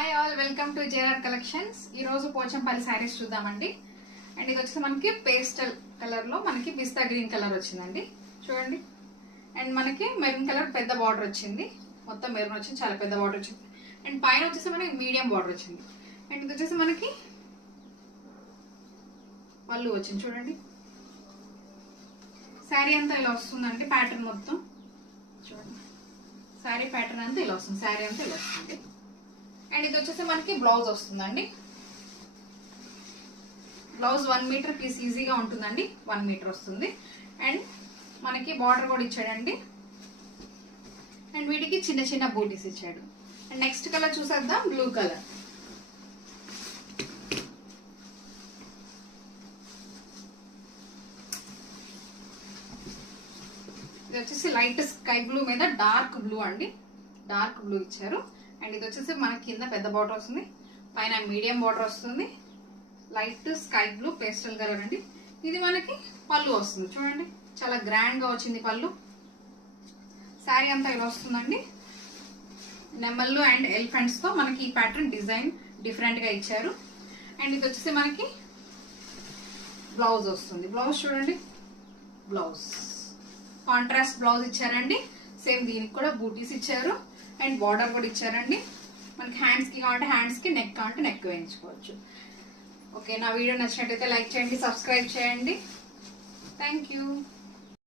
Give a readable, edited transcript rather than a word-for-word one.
Hi all, welcome to JR collections. ఈ రోజు పోచంపల్లి శారీస్ చూద్దామండి. అండ్ ఇది వచ్చేసి మనకి పేస్టల్ కలర్ లో మనకి పిస్తా గ్రీన్ కలర్ వచ్చిందండి. చూడండి. అండ్ మనకి మెరూన్ కలర్ పెద్ద బార్డర్ వచ్చింది. మొత్తం మెరూన్ వచ్చింది, చాలా పెద్ద బార్డర్ వచ్చింది. అండ్ పైన వచ్చేసి మనకి మీడియం బార్డర్ వచ్చింది. అండ్ ఇది వచ్చేసి మనకి పళ్ళు వచ్చింది. చూడండి, శారీ అంతా ఇలా వస్తుందండి. ప్యాటర్న్ మొత్తం చూడండి, శారీ ప్యాటర్న్ అంతా ఇలా వస్తుంది. శారీ అంతా ఇలా వస్తుంది. అండ్ ఇది వచ్చేసి మనకి బ్లౌజ్ వస్తుందండి. బ్లౌజ్ 1 మీటర్ పీస్ ఈజీగా ఉంటుందండి. 1 మీటర్ వస్తుంది. అండ్ మనకి బార్డర్ కూడా ఇచ్చాడండి. అండ్ వీటికి చిన్న చిన్న బూటీస్ ఇచ్చాడు. అండ్ నెక్స్ట్ కలర్ చూసేద్దాం, బ్లూ కలర్. ఇది వచ్చేసి లైట్ స్కై బ్లూ మీద డార్క్ బ్లూ అండి. డార్క్ బ్లూ ఇచ్చారు. అండ్ ఇది వచ్చేసి మనకి కింద పెద్ద బార్డర్ వస్తుంది, పైన మీడియం బార్డర్ వస్తుంది. Light sky blue pastel colour అండి. ఇది మనకి పళ్ళు వస్తుంది. చూడండి, చాలా గ్రాండ్ గా వచ్చింది పళ్ళు. శారీ అంతా ఇలా వస్తుందండి. నెమళ్ళు అండ్ ఎలిఫెంట్స్ తో మనకి ఈ ప్యాటర్న్ డిజైన్ డిఫరెంట్ గా ఇచ్చారు. అండ్ ఇది వచ్చేసి మనకి బ్లౌజ్ వస్తుంది. బ్లౌజ్ చూడండి, బ్లౌజ్ కాంట్రాస్ట్ బ్లౌజ్ ఇచ్చారండి. సేమ్ దీనికి కూడా బూటీస్ ఇచ్చారు. అండ్ బార్డర్ కూడా ఇచ్చారండి. మనకి హ్యాండ్స్ కి కావాలంటే హ్యాండ్స్ కి, నెక్ కావాలంటే నెక్ వేయించుకోవచ్చు. ఓకే, నా వీడియో నచ్చినట్టయితే లైక్ చేయండి, సబ్స్క్రైబ్ చేయండి. Thank you.